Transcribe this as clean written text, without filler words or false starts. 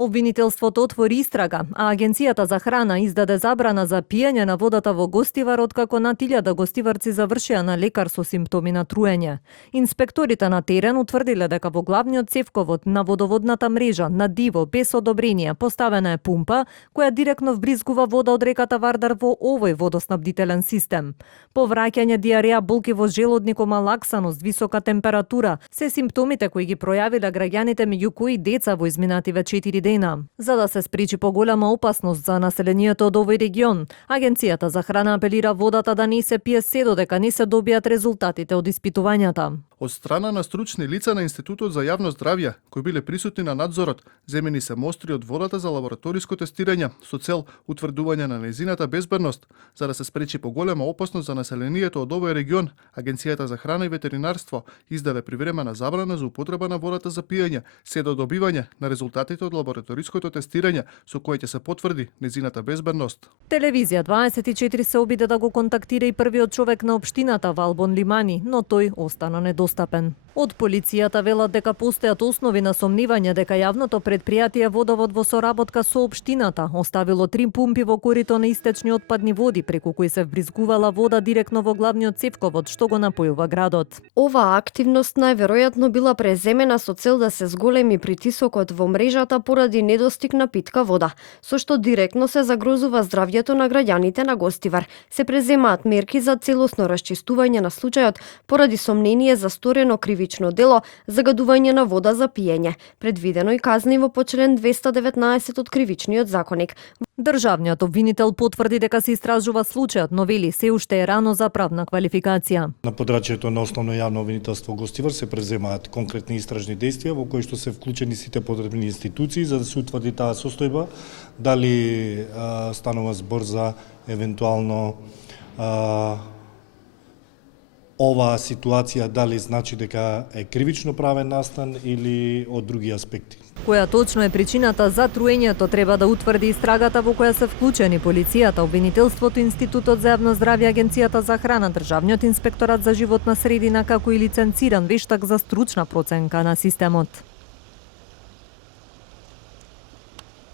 Обвинителството отвори истрага, а Агенцијата за храна издаде забрана за пиење на водата во Гостивар откако над 1000 гостиварци завршија на лекар со симптоми на труење. Инспекторите на терен утврдиле дека во главниот цевковод на водоводната мрежа на диво без одобрение поставена е пумпа која директно вбризгува вода од реката Вардар во овој водоснабдителен систем. Повраќање, диареја, болки во желудникот, малаксаност, висока температура се симптомите кои ги пројавиле граѓаните, меѓу кои деца во изминативе 4 дена. За да се спречи поголема опасност за населението од овој регион, Агенцијата за храна апелира водата да не се пие се додека не се добијат резултатите од испитувањата. Од страна на стручни лица на Институтот за јавно здравје, кои биле присутни на надзорот, земени се мостри од водата за лабораториско тестирање со цел утврдување на нејзината безбедност. За да се спречи поголема опасност за населението од овој регион, Агенцијата за храна и ветеринарство издаде привремена забрана за употреба на водата за пиење, се до добивање на резултатите од лабораториското тестирање со кое ќе се потврди нејзината безбедност. Телевизија 24 се обиде да го контактира и првиот човек на општината Валбон Лимани, но тој остана недостапен. Од полицијата велат дека постојат основи на сомневање дека јавното претпријатие Водовод во соработка со општината оставило 3 пумпи во корито на истечни отпадни води преку кои се вбризгувала вода директно во главниот цевковод што го напојува градот. Оваа активност најверојатно била преземена со цел да се зголеми притисокот во мрежата поради недостиг на питка вода, со што директно се загрозува здравјето на граѓаните на Гостивар. Се преземаат мерки за целосно расчистување на случајот поради сомнение за сторено кривично дело загадување на вода за пиење, предвидено и казниво по член 219 од кривичниот законник. Државниот обвинител потврди дека се истражува случајот, но вели се уште е рано за правна квалификација. На подрачјето на основно јавно обвинителство Гостивар се преземаат конкретни истражни действија во кои што се вклучени сите потребни институции за да се утврди таа состојба, дали станува збор за евентуално оваа ситуација дали значи дека е кривично правен настан или од други аспекти. Која точно е причината за труењето треба да утврди истрагата во која се вклучени полицијата, обвинителството, Институтот за јавно здравје, Агенцијата за храна, Државниот инспекторат за животна средина, како и лиценциран вештак за стручна проценка на системот.